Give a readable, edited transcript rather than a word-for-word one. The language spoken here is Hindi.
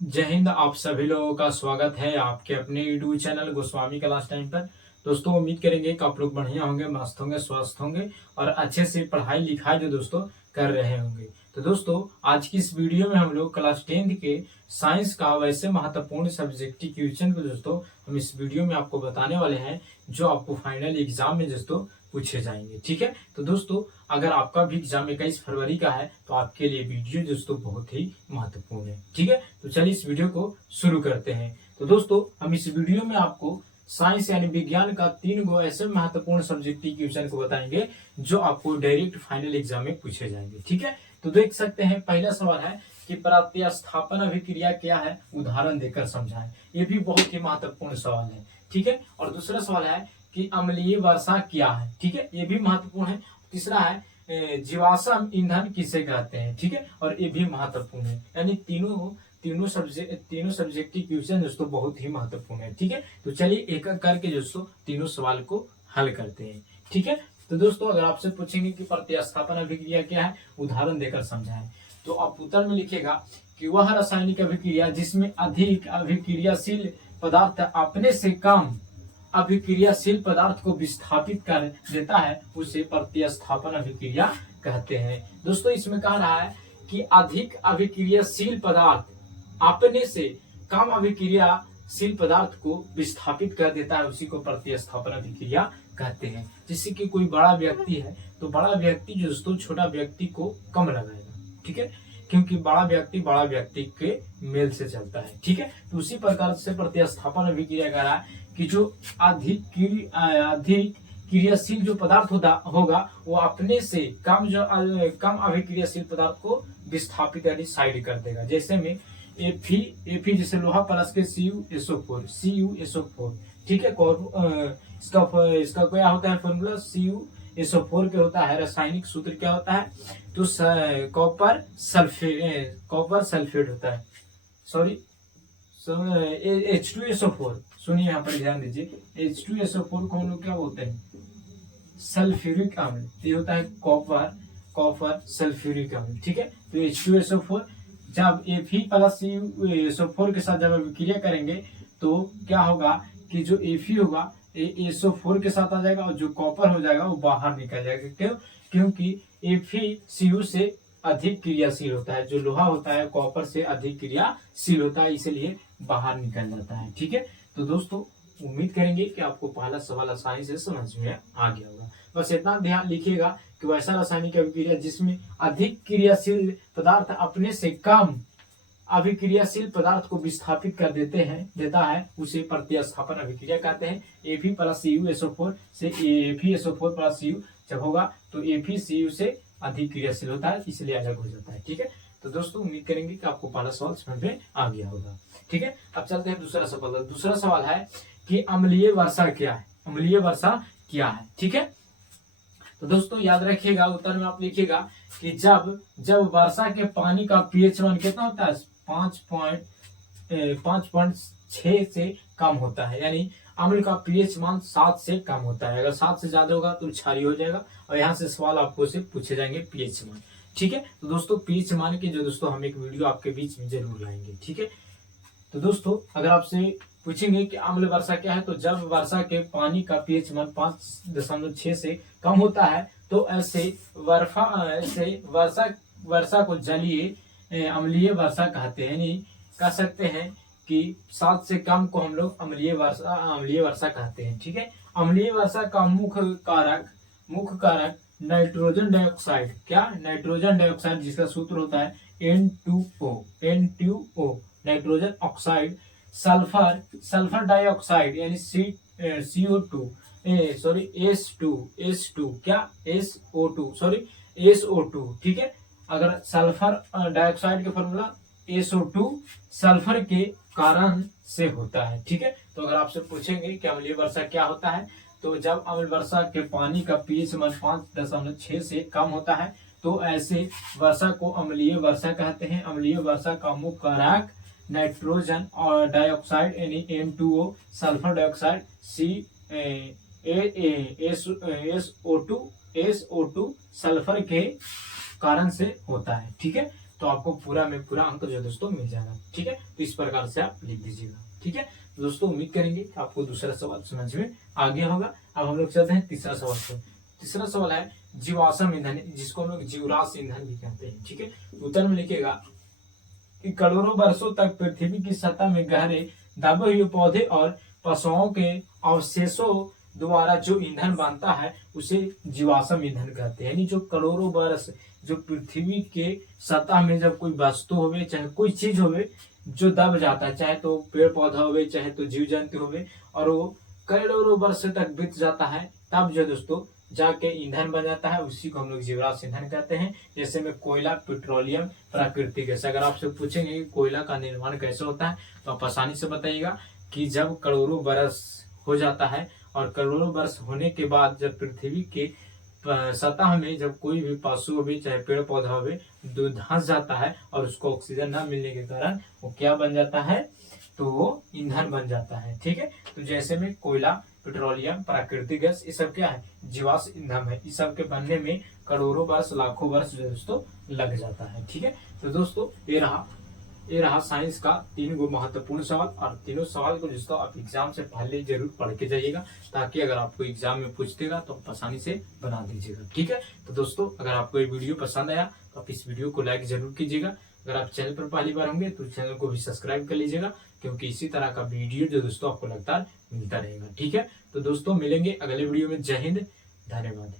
जय हिंद। आप सभी लोगों का स्वागत है आपके अपने YouTube channel Goswami class time पर। दोस्तों उम्मीद करेंगे कि आप लोग बढ़िया होंगे, मस्त होंगे, स्वस्थ होंगे और अच्छे से पढ़ाई लिखाई जो दोस्तों कर रहे होंगे। तो दोस्तों आज की इस वीडियो में हम लोग क्लास 10 के साइंस का वैसे महत्वपूर्ण सब्जेक्टिव क्वेश्चन को दोस्तों हम इस वीडियो में आपको बताने वाले हैं जो आपको फाइनल एग्जाम में दोस्तों पूछे जाएंगे। ठीक है, तो दोस्तों अगर आपका भी एग्जाम 21 फरवरी का है तो आपके लिए वीडियो दोस्तों बहुत ही महत्वपूर्ण है। ठीक है, तो चलिए इस वीडियो को शुरू करते हैं। तो दोस्तों हम इस वीडियो में आपको साइंस यानी विज्ञान का 3 गो ऐसे महत्वपूर्ण सब्जेक्टिव क्वेश्चन को बताएंगे जो आपको डायरेक्ट फाइनल एग्जाम में पूछे जाएंगे। ठीक है, तो देख सकते हैं पहला सवाल है कि प्रतिस्थापन अभिक्रिया क्या है, उदाहरण देकर समझाएं। ये भी बहुत ही महत्वपूर्ण सवाल है। ठीक है, और दूसरा सवाल है कि अम्लीय वर्षा क्या है। ठीक है, ये भी महत्वपूर्ण है। तीसरा है जीवाश्म ईंधन किसे कहते हैं। ठीक है, और ये भी महत्वपूर्ण है। यानी तीनों सब्जेक्टिव क्वेश्चन दोस्तों बहुत ही महत्वपूर्ण है। ठीक है, तो चलिए एक एक करके दोस्तों तीनों सवाल को हल करते हैं। ठीक है, तो दोस्तों अगर आपसे पूछेंगे कि प्रतिस्थापन अभिक्रिया क्या है, उदाहरण देकर समझाएं, तो आप उत्तर में लिखेगा कि वह रासायनिक अभिक्रिया जिसमें अधिक अभिक्रियाशील पदार्थ अपने से कम अभिक्रियाशील पदार्थ को विस्थापित कर देता है उसे प्रतिस्थापन अभिक्रिया कहते हैं। दोस्तों इसमें कह रहा है कि अधिक अभिक्रियाशील पदार्थ अपने से कम अभिक्रियाशील पदार्थ को विस्थापित कर देता है, उसी को प्रतिस्थापन अभिक्रिया कहते हैं। जैसे कि कोई बड़ा व्यक्ति है तो बड़ा व्यक्ति जो दोस्तों छोटा व्यक्ति को कम लगाएगा। ठीक है, क्योंकि बड़ा व्यक्ति के मेल से चलता है। ठीक है, तो उसी प्रकार से प्रतिस्थापन अभिक्रिया कह रहा है कि जो अधिक क्रियाशील जो पदार्थ होगा वो अपने से कम अभिक्रियाशील पदार्थ को विस्थापित यानी साइड कर देगा। जैसे में एफी जैसे लोहा प्लस के CuSO4। ठीक है, इसका क्या होता है फॉर्मूला, CuSO4 के होता है। रासायनिक सूत्र क्या होता है, तो कॉपर सल्फेट होता है। Sorry, H2SO4। सुनिए यहाँ पर ध्यान दीजिए, H2SO4 को हम लोग क्या बोलते हैं, सल्फ्यूरिक अम्ल। ये होता है कॉपर सल्फ्यूरिक अम्ल। ठीक है, तो H2SO4 जब Fe प्लस CuSO4 के साथ जब अभिक्रिया करेंगे तो क्या होगा कि जो Fe होगा SO4 के साथ आ जाएगा और जो कॉपर हो जाएगा वो बाहर निकल जाएगा। क्यों? क्योंकि Fe से अधिक क्रियाशील होता है, जो लोहा होता है कॉपर से अधिक क्रियाशील होता है, इसलिए बाहर निकल जाता है। ठीक है, तो दोस्तों उम्मीद करेंगे कि आपको पहला सवाल आसानी से समझ में आ गया होगा। बस इतना ध्यान लिखिएगा कि वैसा रासायनिक अभिक्रिया जिसमें अधिक क्रियाशील पदार्थ अपने से कम अभिक्रियाशील पदार्थ को विस्थापित कर देता है उसे प्रतिस्थापन अभिक्रिया कहते हैं। Fe प्लस CuSO4 से FeSO4 प्लस Cu जब होगा तो FeCu से अधिक क्रियाशील होता है, इसलिए अलग हो जाता है। ठीक है, तो दोस्तों उम्मीद करेंगे कि आपको पहला सवाल समझ में आ गया होगा। ठीक है, अब चलते हैं दूसरा सवाल। दूसरा सवाल है कि अम्लीय वर्षा क्या है। अम्लीय वर्षा क्या है। ठीक है, तो दोस्तों याद रखिएगा, उत्तर में आप लिखिएगा कि जब वर्षा के पानी का pH मान कितना होता है, 5.6 से कम होता है, यानी अम्ल का pH मान 7 से कम होता है। अगर 7 से ज्यादा होगा तो क्षारीय हो जाएगा और यहाँ से सवाल आपको से पूछे जाएंगे pH मान। ठीक है, तो दोस्तों pH मान की जो दोस्तों हम एक वीडियो आपके बीच में जरूर लाएंगे। ठीक है, तो दोस्तों अगर आपसे पूछेंगे कि अम्ल वर्षा क्या है, तो जब वर्षा के पानी का pH मान 5.6 से कम होता है तो ऐसे वर्षा को जलीय अम्लीय वर्षा कहते हैं। यानी कह सकते हैं कि 7 से कम को हम लोग अम्लीय वर्षा कहते हैं। ठीक है, अम्लीय वर्षा का मुख्य कारक नाइट्रोजन डाइऑक्साइड, क्या, नाइट्रोजन डाइऑक्साइड जिसका सूत्र होता है N2O, nitrogen oxide, sulphur dioxide यानी CO2 S2 क्या, SO2। ठीक है, अगर सल्फर डाइऑक्साइड के फॉर्मूला SO2 सल्फर के कारण से होता है। ठीक है, तो अगर आपसे पूछेंगे कि अम्लीय वर्षा क्या होता है, तो जब अम्ल वर्षा के पानी का pH मान 5.6 से कम होता है तो ऐसे वर्षा को अम्लीय वर्षा कहते हैं। अम्लीय वर्षा का मुख्य कारक नाइट्रोजन और डाइऑक्साइड यानी N2O, sulphur dioxide SO2 sulphur के कारण से होता है। ठीक है, तो आपको पूरा में पूरा अंक जो दोस्तों मिल जाएगा। ठीक है, तो इस प्रकार से आप लिख दीजिएगा। ठीक है, तो दोस्तों उम्मीद करेंगे कि आपको दूसरा सवाल समझ में आ गया होगा। अब हम लोग चलते हैं तीसरा सवाल पर। तीसरा सवाल है जीवाश्म ईंधन, जिसको हम लोग जीवराश ईंधन भी कहते हैं। ठीक है, उत्तर में लिखेगा कि करोड़ों वर्षों तक पृथ्वी की सतह में गहरे दबे हुए पौधे और पशुओं के अवशेषों द्वारा जो ईंधन बनता है उसे जीवाश्म ईंधन कहते हैं। यानी जो करोड़ों वर्ष जो पृथ्वी के सतह में जब कोई वस्तु होवे चाहे कोई चीज होवे जो दब जाता है, चाहे तो पेड़ पौधा होवे चाहे तो जीव जंतु होवे, और वो करोड़ों वर्ष तक बीत जाता है, तब जो दोस्तों जाके ईंधन बन जाता है, उसी को हम लोग जीवराश ईंधन कहते हैं। जैसे में कोयला, पेट्रोलियम, प्राकृतिक गैस। अगर आपसे पूछेंगे कि कोयला का निर्माण कैसे होता है तो आप आसानी से बताइएगा कि जब करोड़ों बरस हो जाता है और करोड़ों वर्ष होने के बाद जब पृथ्वी के सतह में जब कोई भी पशु हो भी चाहे पेड़ पौधा हो भी धंस जाता है और उसको ऑक्सीजन न मिलने के कारण वो क्या बन जाता है, तो वो ईंधन बन जाता है। ठीक है, तो जैसे में कोयला, पेट्रोलियम, प्राकृतिक गैस, ये सब क्या है, जीवाश्म ईंधन है। इस सब के बनने में करोड़ों वर्ष, लाखों वर्ष जो दोस्तों लग जाता है। ठीक है, तो दोस्तों ये रहा साइंस का 3 गो महत्वपूर्ण सवाल, और तीनों सवाल को दोस्तों आप एग्जाम से पहले जरूर पढ़ के जाइएगा, ताकि अगर आपको एग्जाम में पूछतेगा तो आप आसानी से बना दीजिएगा। ठीक है, तो दोस्तों अगर आपको ये वीडियो पसंद आया तो आप इस वीडियो को लाइक जरूर कीजिएगा। अगर आप चैनल पर पहली बार होंगे तो चैनल को भी सब्सक्राइब कर लीजिएगा, क्योंकि इसी तरह का वीडियो जो दोस्तों आपको लगातार मिलता रहेगा। ठीक है, तो दोस्तों मिलेंगे अगले वीडियो में। जय हिंद, धन्यवाद।